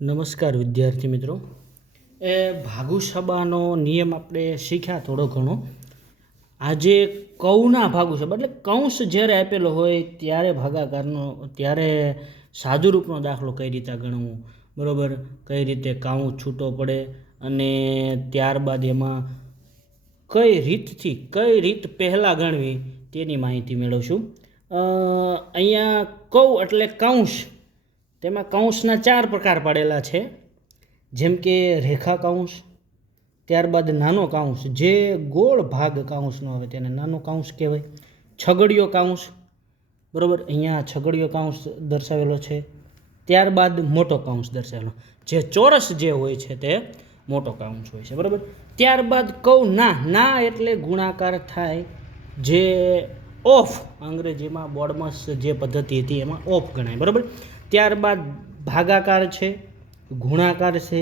નમસ્કાર વિદ્યાર્થી મિત્રો। એ ભાગુસભાનો નિયમ આપણે શીખ્યા થોડો ઘણો। આજે કૌના ભાગુસભા એટલે કૌંસ જ્યારે આપેલો હોય ત્યારે ભાગાકારનો ત્યારે સાદુરૂપનો દાખલો કઈ રીતે ગણવું, બરાબર, કઈ રીતે કાઉન્સ છૂટો પડે અને ત્યારબાદ એમાં કઈ રીતથી કઈ રીત પહેલાં ગણવી તેની માહિતી મેળવશું। અહીંયા કૌ એટલે કૌંસ, તેમાં કૌંસના 4 પ્રકાર પાડેલા છે, જેમ કે રેખા કૌંસ, ત્યારબાદ નાનો કૌંસ જે ગોળ ભાગ કૌંસનો આવે તેને નાનો કૌંસ કહેવાય, છગડીયો કૌંસ, બરાબર, અહીંયા છગડીયો કૌંસ દર્શાવેલો છે, ત્યારબાદ મોટો કૌંસ દર્શાવેલો, જે ચોરસ જે હોય છે તે મોટો કૌંસ હોય છે, બરાબર। ત્યારબાદ કૌ ના એટલે ગુણાકાર થાય, જે ઓફ અંગ્રેજીમાં બોર્ડમાં જે પદ્ધતિ હતી એમાં ઓફ ગણાય, બરાબર। ત્યારબાદ ભાગાકાર છે, ગુણાકાર છે,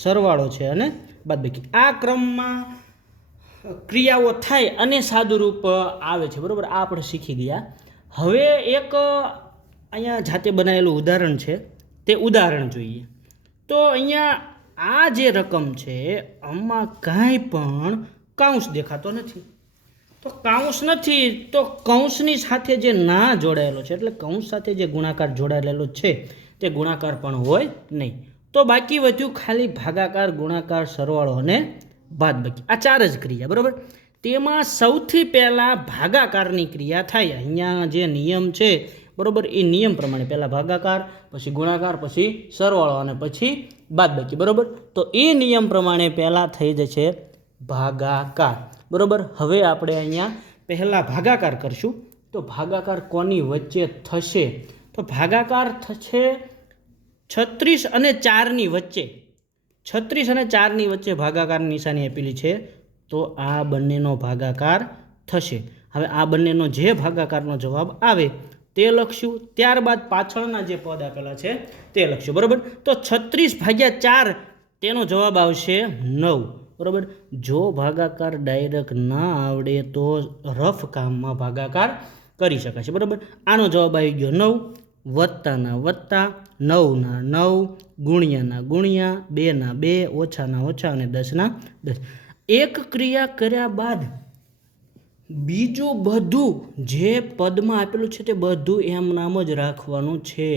સરવાળો છે અને બાદબાકી, આ ક્રમમાં ક્રિયાઓ થાય અને સાદુરૂપ આવે છે, બરાબર। આ આપણે શીખી ગયા। હવે એક અહીંયા જાતે બનાવેલું ઉદાહરણ છે, તે ઉદાહરણ જોઈએ। તો અહીંયા આ જે રકમ છે આમાં કાંઈ પણ કૌંસ દેખાતો નથી, તો કૌંસ નથી તો કૌંસની સાથે જે ના જોડાયેલો છે એટલે કૌંસ સાથે જે ગુણાકાર જોડાયેલો છે તે ગુણાકાર પણ હોય નહીં, તો બાકી વધ્યું ખાલી ભાગાકાર, ગુણાકાર, સરવાળો અને બાદબાકી, આ 4 જ ક્રિયા, બરાબર। તેમાં સૌથી પહેલાં ભાગાકારની ક્રિયા થાય। અહીંયા જે નિયમ છે, બરાબર, એ નિયમ પ્રમાણે પહેલાં ભાગાકાર, પછી ગુણાકાર, પછી સરવાળો અને પછી બાદબાકી, બરાબર। તો એ નિયમ પ્રમાણે પહેલાં થઈ જશે ભાગાકાર, બરાબર। હવે આપણે અહીંયા પહેલાં ભાગાકાર કરશું, તો ભાગાકાર કોની વચ્ચે થશે? તો ભાગાકાર થશે 36 અને 4ની વચ્ચે, 36 અને 4ની વચ્ચે ભાગાકારની નિશાની આપેલી છે, તો આ બંનેનો ભાગાકાર થશે। હવે આ બંનેનો જે ભાગાકારનો જવાબ આવે તે લખશું, ત્યારબાદ પાછળના જે પદ આપેલા છે તે લખશું, બરાબર। તો 36/4 તેનો જવાબ આવશે 9, બરાબર। જો ભાગાકાર ડાયરેક્ટ ના આવડે તો રફ કામમાં ભાગાકાર કરી શકાશે, બરાબર। આનો જવાબ આવી ગયો 9, વત્તાના વત્તા, 9ના 9, ગુણ્યાના ગુણ્યા, 2ના 2, ઓછાના ઓછા અને 10ના 10। એક ક્રિયા કર્યા બાદ બીજું બધું જે પદમાં આપેલું છે તે બધું એમ નામ જ રાખવાનું છે,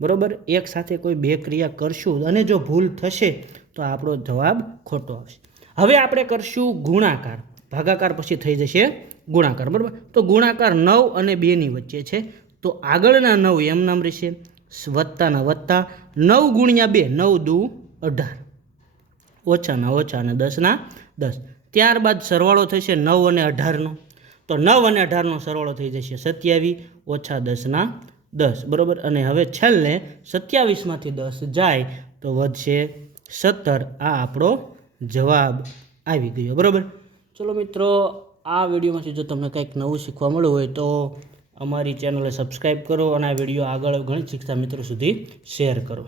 બરાબર। એક સાથે કોઈ 2 ક્રિયા કરશું અને જો ભૂલ થશે તો આપણો જવાબ ખોટો આવશે। હવે આપણે કરશું ગુણાકાર, ભાગાકાર પછી થઈ જશે ગુણાકાર, બરાબર। તો ગુણાકાર 9 અને 2ની વચ્ચે છે, તો આગળના 9 એમ નામ રહેશે, વત્તાના વત્તા, 9 ગુણ્યા 2, 9 દુ 18, ઓછાના ઓછા અને 10ના 10। ત્યારબાદ સરવાળો થશે 9 અને 18નો, તો 9 અને 18નો સરવાળો થઈ જશે 27, ઓછા 10ના 10, બરાબર। અને હવે છેલ્લે 27માંથી 10 જાય તો વધશે 17, આ આપણો જવાબ આવી ગયો, બરાબર। ચલો મિત્રો, આ વિડીયોમાંથી જો તમને કંઈક નવું શીખવા મળ્યું હોય તો અમારી ચેનલને સબસ્ક્રાઈબ કરો અને આ વિડીયો આગળ ગણિત શીખતા મિત્રો સુધી શેર કરો।